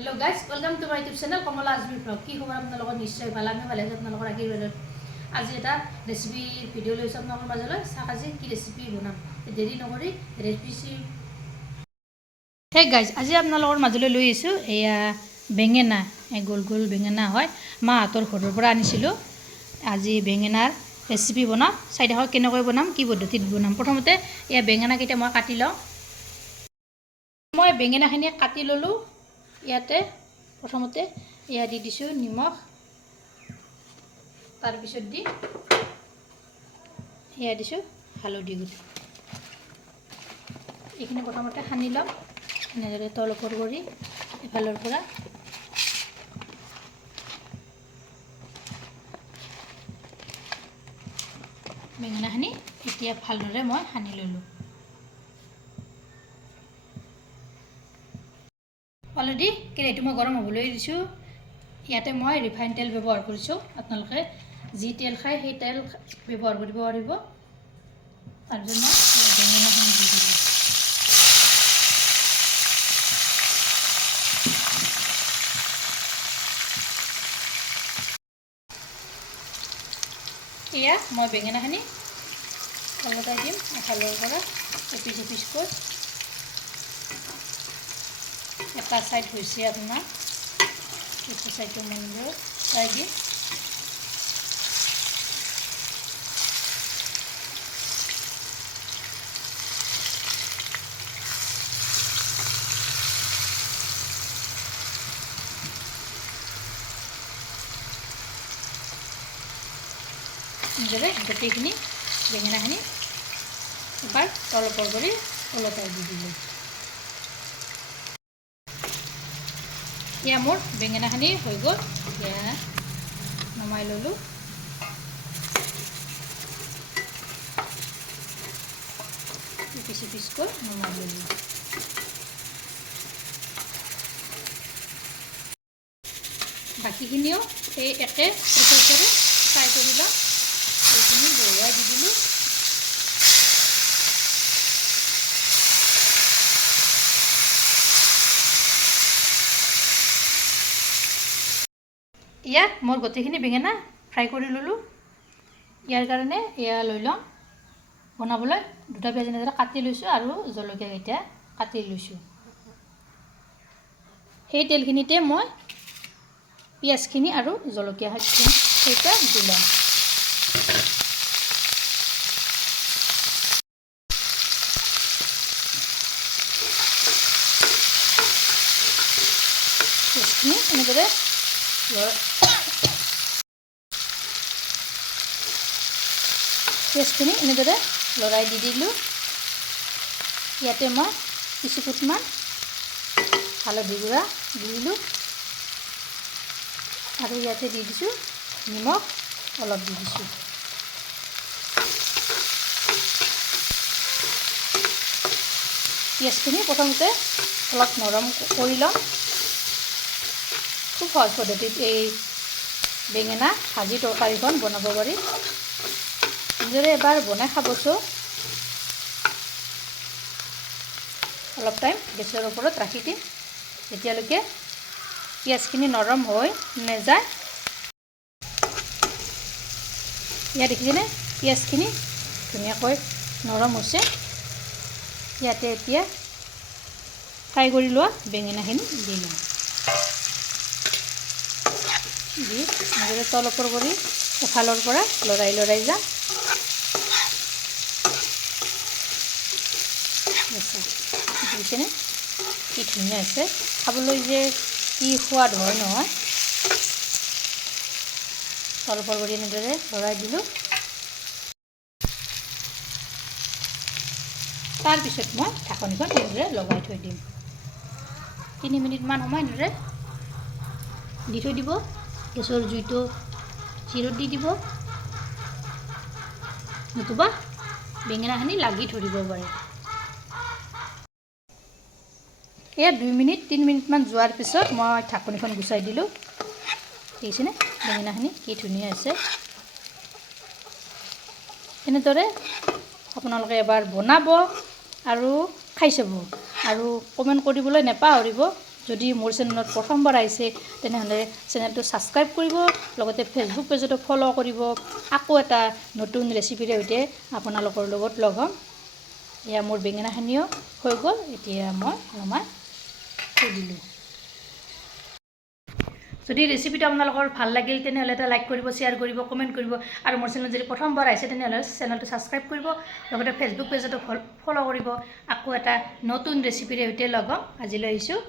Hello guys welcome to my YouTube channel Kamla Azmi blog की खबर आपनलोকৰ निश्चय ভাল আমি ভালে আছো আপোনালোকৰ আশীৰ্বাদত আজি এটা ৰেচিপি ভিডিও লৈছো আপোনালোকৰ মাজলৈ চাওক আজি কি ৰেচিপি বনাম দেৰি নকৰি ৰেচিপি হে গাইজ আজি আপোনালোকৰ মাজলৈ লৈ আহিছো এয়া বেঙেনা গোল গোল বেঙেনা হয় মা হাতৰ ঘৰৰ পৰা আনিছিলো আজি বেঙেনাৰ ৰেচিপি বনাম চাই দেখক কেনেকৈ বনাম কি পদ্ধতিত বনাম প্ৰথমতে এয়া বেঙেনা কেইটা মই কাটি লওঁ মই বেঙেনাখিনি কাটি ললো ইয়াতে প্ৰথমতে ইয়া দি দিছো নিমখ তাৰ পিছত দি ইয়া দিছো হালধি গুটি এইখিনি প্ৰথমতে সানি লম এনেদৰে তল ওপৰ কৰি এফালৰ পৰা বেঙেনাখিনি এতিয়া ভালদৰে মই সানি ললো অলৰেডি কেৰাহীটো মই গৰম হ'বলৈ দিছো ইয়াতে মই ৰিফাইন তেল ব্যৱহাৰ কৰিছো আপোনালোকে যি তেল খায় সেই তেল ব্যৱহাৰ কৰিব পাৰিব তাৰ জন্য বেঙেনাখিনি দি দিলো এয়া মই বেঙেনাখিনি অলপটাই দিম এফালৰ পৰা এপিচ এপিচকৈ এটা সাইড হৈছে আপোনাৰ এইটো সাইডটো মনটো চাই দি নিজে গোটেইখিনি বেঙেনাখিনি এবাৰ তল ওপৰ কৰি ওলটাই দি দিলোঁ ইয়া মোৰ বেঙেনাখিনি হৈ গ'ল ইয়া নমাই ললোঁ পিছি পিছকৈ নমাই ললোঁ বাকীখিনিও এই একে প্ৰচেছৰে ফ্ৰাই কৰি লওঁ এইখিনি বহুৱাই দি দিলোঁ ইয়া মোৰ গোটেইখিনি বেঙেনা ফ্ৰাই কৰি ললোঁ ইয়াৰ কাৰণে এয়া লৈ লওঁ বনাবলৈ দুটা পিঁয়াজ এনেদৰে কাটি লৈছোঁ আৰু জলকীয়া কেইটা কাটি লৈছোঁ সেই তেলখিনিতে মই পিঁয়াজখিনি আৰু জলকীয়া কেইটা দি লওঁ পিঁয়াজখিনি এনেদৰে পেষ্টখিনি এনেদৰে লৰাই দি দিলোঁ ইয়াতে মই কিছুমান হালধি গুড়া দি দিলোঁ আৰু ইয়াতে দি দিছোঁ নিমখ অলপ দি দিছোঁ পিঁয়াজখিনি প্ৰথমতে অলপ নৰম কৰি ল'ম খুব সহজ পদ্ধতিত এই বেঙেনা ভাজি তৰকাৰীখন বনাব পাৰি নিজৰে এবাৰ বনাই খাবচোন অলপ টাইম গেছৰ ওপৰত ৰাখি দিম যেতিয়ালৈকে পিঁয়াজখিনি নৰম হৈ নাযায় ইয়াত দেখিছেনে পিঁয়াজখিনি ধুনীয়াকৈ নৰম হৈছে ইয়াতে এতিয়া ফ্ৰাই কৰি লোৱা বেঙেনাখিনি দি লওঁ দি নিজৰে তল ওপৰ কৰি এফালৰ পৰা লৰাই লৰাই যাম দেখিছেনে কি ধুনীয়া আছে খাবলৈ যে কি সোৱাদ হয় নহয় তল ওপৰ কৰি এনেদৰে লৰাই দিলোঁ তাৰপিছত মই ঢাকনিখন এনেদৰে লগাই থৈ দিম 3 মিনিটমান সময় এনেদৰে দি থৈ দিব গেছৰ জুইটো জিৰত দি দিব নতুবা বেঙেনাখিনি লাগি ধৰিব পাৰে এয়া 2 মিনিট 3 মিনিটমান যোৱাৰ পিছত মই ঢাকনিখন গুচাই দিলোঁ দেখিছেনে বেঙেনাখিনি কি ধুনীয়া আছে এনেদৰে আপোনালোকে এবাৰ বনাব আৰু খাই চাব আৰু কমেণ্ট কৰিবলৈ নাপাহৰিব যদি মোৰ চেনেলত প্ৰথমবাৰ আহিছে তেনেহ'লে চেনেলটো ছাবস্ক্ৰাইব কৰিব, লগতে ফেচবুক পেজতো ফ'ল' কৰিব। আকৌ এটা নতুন ৰেচিপিৰে সৈতে আপোনালোকৰ লগত লগ হ'ম। এয়া মোৰ বেঙেনাখিনিও হৈ গ'ল, এতিয়া মই নমাই থৈ দিলোঁ। যদি ৰেচিপিটো আপোনালোকৰ ভাল লাগিল তেনেহ'লে এটা লাইক কৰিব, শ্বেয়াৰ কৰিব, কমেণ্ট কৰিব, আৰু মোৰ চেনেলত যদি প্ৰথমবাৰ আহিছে তেনেহ'লে চেনেলটো ছাবস্ক্ৰাইব কৰিব, লগতে ফেচবুক পেজতো ফ'ল' কৰিব। আকৌ এটা নতুন ৰেচিপিৰে সৈতে লগ হ'ম। আজিলৈ আহিছোঁ।